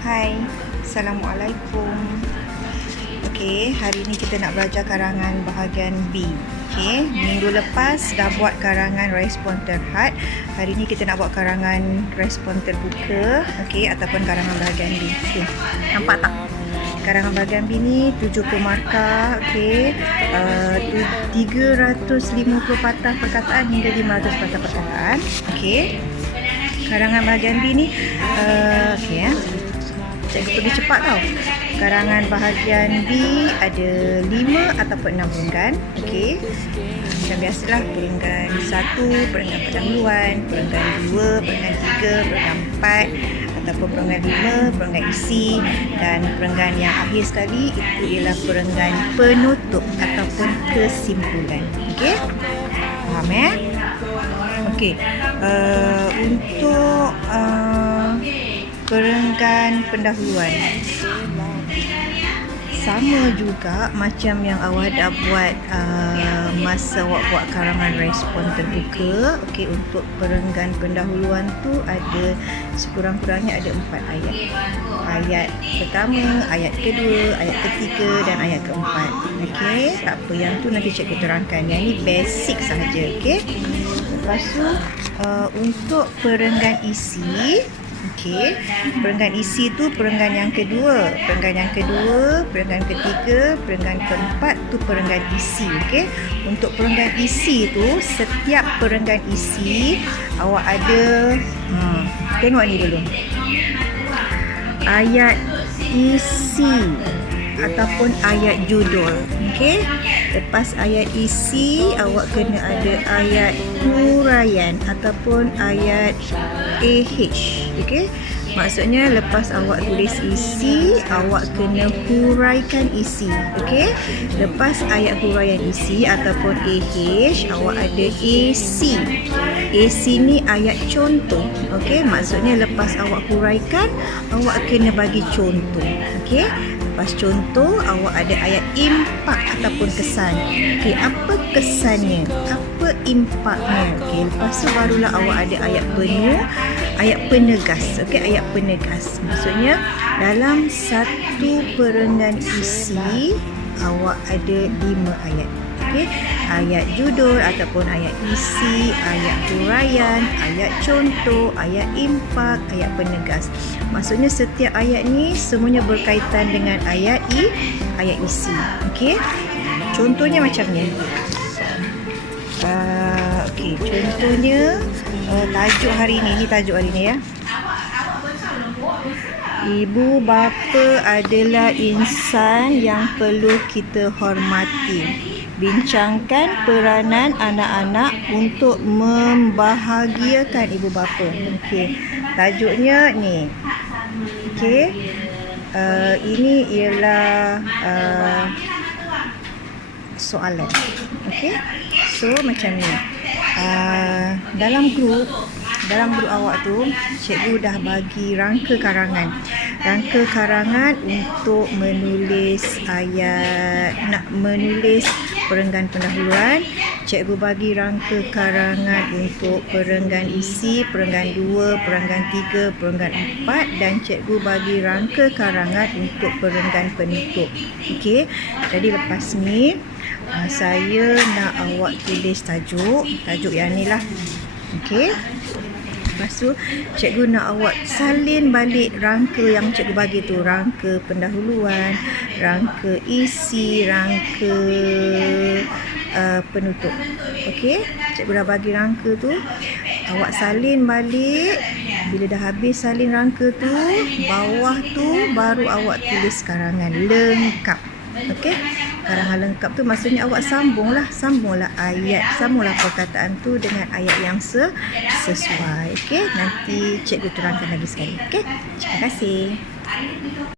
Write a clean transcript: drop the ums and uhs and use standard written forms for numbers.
Hai, Assalamualaikum. Okey, hari ni kita nak belajar karangan bahagian B. Okey, minggu lepas dah buat karangan respon terhad. Hari ni kita nak buat karangan respon terbuka, okey, ataupun karangan bahagian B. Okey, nampak tak? Karangan bahagian B ni 70 markah, okey. 350 patah perkataan hingga 500 patah perkataan. Okey. Karangan bahagian B ni okey ya. Cikgu pergi cepat tau. Karangan bahagian B ada 5 ataupun 6 perenggan. Okey. Macam biasalah, perenggan 1, perenggan pendahuluan, perenggan 2, perenggan 3, perenggan 4 ataupun perenggan 5, perenggan isi, dan perenggan yang akhir sekali itu ialah perenggan penutup ataupun kesimpulan. Okey? Faham ya? Okey. Untuk perenggan pendahuluan, sama juga macam yang awak dah buat masa awak buat karangan respon terbuka. Okey, untuk perenggan pendahuluan tu ada sekurang-kurangnya ada 4 ayat. Ayat pertama, ayat kedua, ayat ketiga dan ayat keempat. Okey, tak apa, yang tu nanti cikgu terangkan. Yang ni basic sahaja. Okey. Lepas tu untuk perenggan isi, okey, perenggan isi tu perenggan yang kedua, perenggan yang kedua, perenggan ketiga, perenggan keempat tu perenggan isi. Okey, untuk perenggan isi tu, setiap perenggan isi awak ada tengok ni dulu, ayat isi ataupun ayat judul. Okey, lepas ayat isi awak kena ada ayat huraian ataupun ayat AH. Okey, maksudnya lepas awak tulis isi, awak kena huraikan isi. Okey, lepas ayat huraian isi ataupun AH, awak ada AC. AC ni ayat contoh. Okey, maksudnya lepas awak huraikan, awak kena bagi contoh. Okey, lepas contoh, awak ada ayat impak ataupun kesan. Okey, apa kesannya? Apa impaknya? Okey, lepas tu barulah awak ada ayat penuh, ayat penegas. Okey, ayat penegas. Maksudnya dalam satu perenggan isi, awak ada 5 ayat. Okey, ayat judul ataupun ayat isi, ayat huraian, ayat contoh, ayat impak, ayat penegas. Maksudnya setiap ayat ni semuanya berkaitan dengan ayat isi. Okey, contohnya macam ni. Okey, contohnya tajuk hari ni tajuk hari ni ya. Ibu bapa adalah insan yang perlu kita hormati. Bincangkan peranan anak-anak untuk membahagiakan ibu bapa. Okey, tajuknya ni. Okey, ini ialah soalan. Okey, so macam ni. Dalam grup awak tu, cikgu dah bagi rangka karangan. Rangka karangan untuk menulis ayat, nak menulis perenggan pendahuluan. Cikgu bagi rangka karangan untuk perenggan isi, perenggan 2, perenggan 3, perenggan 4, dan cikgu bagi rangka karangan untuk perenggan penutup. Okey, jadi lepas ni saya nak awak tulis tajuk yang ni lah. Okey, lepas tu cikgu nak awak salin balik rangka yang cikgu bagi tu, rangka pendahuluan, rangka isi, rangka penutup. Okey, cikgu dah bagi rangka tu, awak salin balik. Bila dah habis salin rangka tu, bawah tu baru awak tulis karangan lengkap. Okey, karangan lengkap tu maksudnya awak sambunglah ayat, sambunglah perkataan tu dengan ayat yang sesuai. Okey, nanti cikgu terangkan lagi sekali. Okey, terima kasih.